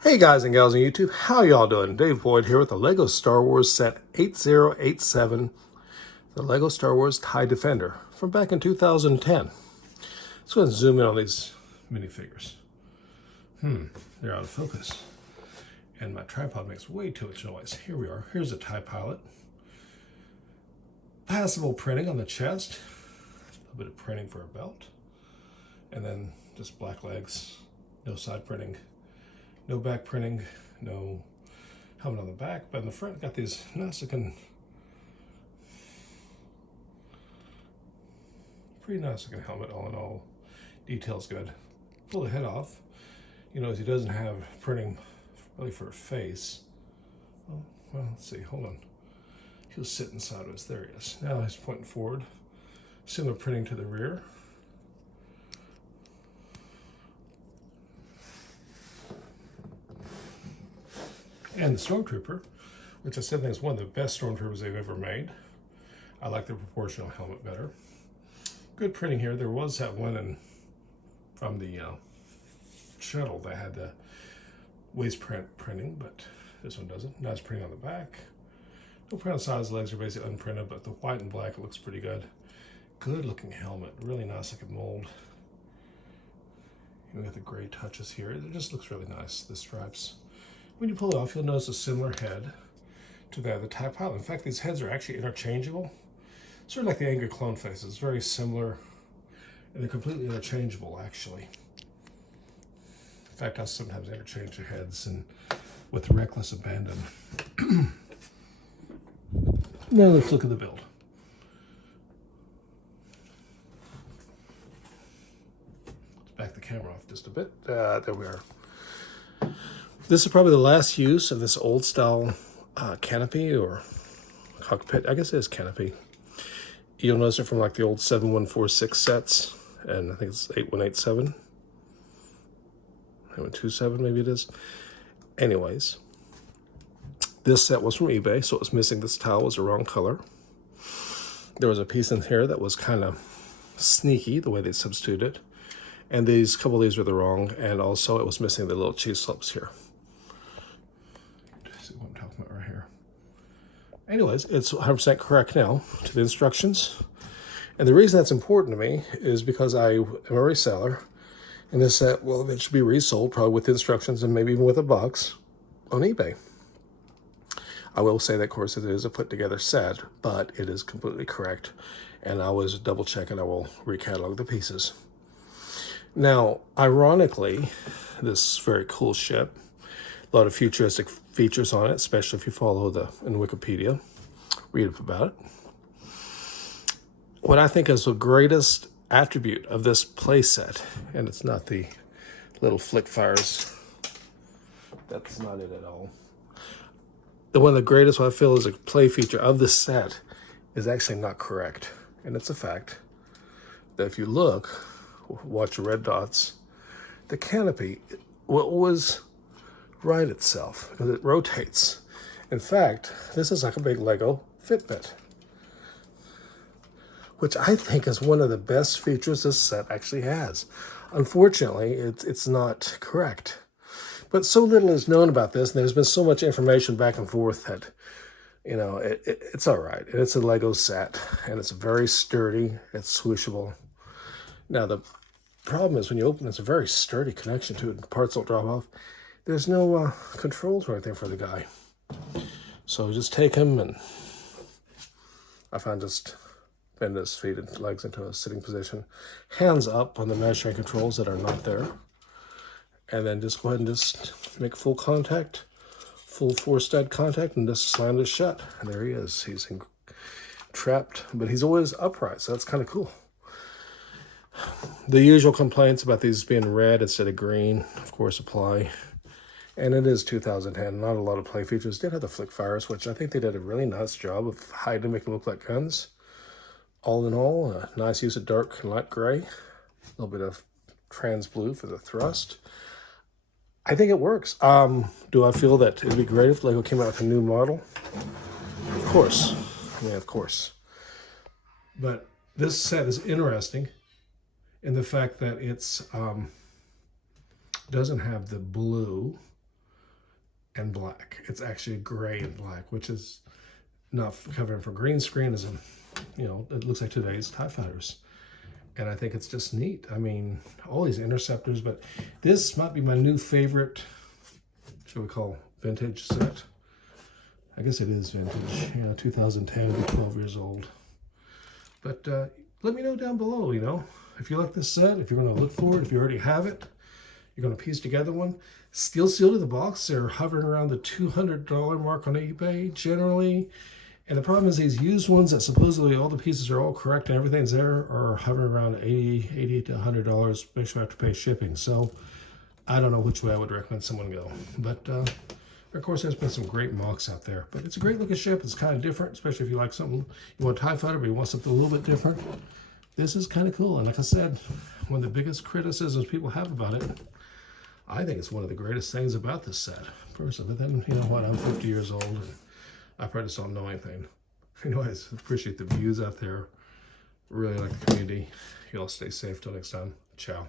Hey guys and gals on YouTube, how y'all doing? Dave Boyd here with the LEGO Star Wars set 8087, the LEGO Star Wars TIE Defender from back in 2010. Let's go ahead and zoom in on these minifigures. They're out of focus. And my tripod makes way too much noise. Here we are. Here's a TIE pilot. Passable printing on the chest. A little bit of printing for a belt. And then just black legs. No side printing. No back printing, no helmet on the back, but in the front got these nice looking, pretty nice looking helmet all in all. Detail's good. Pull the head off. You notice he doesn't have printing really for a face. Oh, well, let's see, hold on. He was sitting sideways, there he is. Now he's pointing forward. Similar printing to the rear. And the Stormtrooper, which I said is one of the best Stormtroopers they've ever made. I like the proportional helmet better. Good printing here. There was that one from the shuttle that had the waist printing, but this one doesn't. Nice printing on the back. No print on sides. Legs are basically unprinted, but the white and black, it looks pretty good. Good looking helmet. Really nice looking mold. You got the gray touches here. It just looks really nice, the stripes. When you pull it off, you'll notice a similar head to that of the TIE pilot. In fact, these heads are actually interchangeable. Sort of like the Angry Clone faces, very similar, and they're completely interchangeable, actually. In fact, I sometimes interchange the heads and with reckless abandon. Now let's look at the build. Let's back the camera off just a bit. There we are. This is probably the last use of this old style canopy or cockpit. I guess it is canopy. You'll notice it from like the old 7146 sets, and I think it's 8187. 8127 maybe it is. Anyways, this set was from eBay, so it was missing this tile, was the wrong color. There was a piece in here that was kind of sneaky, the way they substituted it. And these couple of these were the wrong, and also it was missing the little cheese slopes here. See what I'm talking about right here. Anyways, it's 100% correct now to the instructions. And the reason that's important to me is because I am a reseller, and this set will eventually be resold, probably with instructions and maybe even with a box on eBay. I will say that, of course, it is a put together set, but it is completely correct. And I always double check and I will recatalog the pieces. Now, ironically, this very cool ship, a lot of futuristic features on it, especially if you follow in Wikipedia, read up about it. What I think is the greatest attribute of this playset, and it's not the little flick fires, that's not it at all. One of the greatest, what I feel is a play feature of this set is actually not correct. And it's a fact that if you look, watch the red dots, the canopy will always right itself because it rotates. In fact, this is like a big Lego Fitbit, which I think is one of the best features this set actually has. Unfortunately, it's not correct. But so little is known about this, and there's been so much information back and forth that, you know, it's all right. And it's a Lego set, and it's very sturdy. It's swooshable. Now, the problem is when you open, it's a very sturdy connection to it, and parts don't drop off. There's no controls or anything for the guy. So just take him, and I find just bend his feet and legs into a sitting position. Hands up on the measuring controls that are not there. And then just go ahead and just make full contact, full force-dead contact, and just slam this shut. And there he is. He's trapped, but he's always upright, so that's kind of cool. The usual complaints about these being red instead of green, of course, apply. And it is 2010. Not a lot of play features. Did have the flick fires, which I think they did a really nice job of hiding, making them look like guns. All in all, a nice use of dark and light gray. A little bit of trans blue for the thrust. I think it works. Do I feel that it'd be great if Lego came out with a new model? Of course. Yeah, of course. But this set is interesting in the fact that it's doesn't have the blue and black. It's actually gray and black, which is not covering for green screen as a, it looks like today's TIE fighters. And I think it's just neat. I mean, all these interceptors, but this might be my new favorite, should we call vintage set? I guess it is vintage, 2010, 12 years old. But let me know down below, if you like this set, if you're going to look for it, if you already have it, you're going to piece together one. Still sealed in the box. They're hovering around the $200 mark on eBay generally. And the problem is these used ones that supposedly all the pieces are all correct and everything's there are hovering around $80 to $100, especially after pay shipping. So I don't know which way I would recommend someone go. But of course, there's been some great mocks out there. But it's a great looking ship. It's kind of different, especially if you like something, you want a TIE fighter, but you want something a little bit different. This is kind of cool. And like I said, one of the biggest criticisms people have about it, I think it's one of the greatest things about this set, personally. But then, you know what, I'm 50 years old, and I probably just don't know anything. Anyways, appreciate the views out there. Really like the community. You all stay safe. Till next time. Ciao.